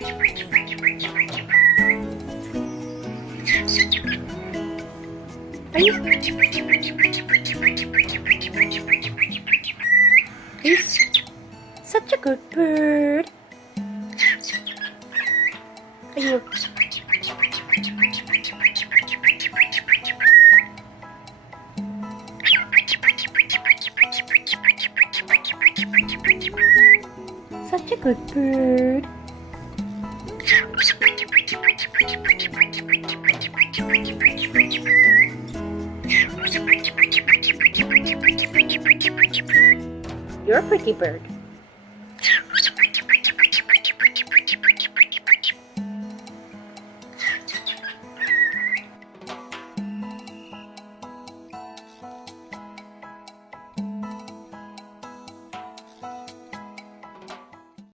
Are you? He's such a good bird. Are you? Such a good bird. You're a pretty bird.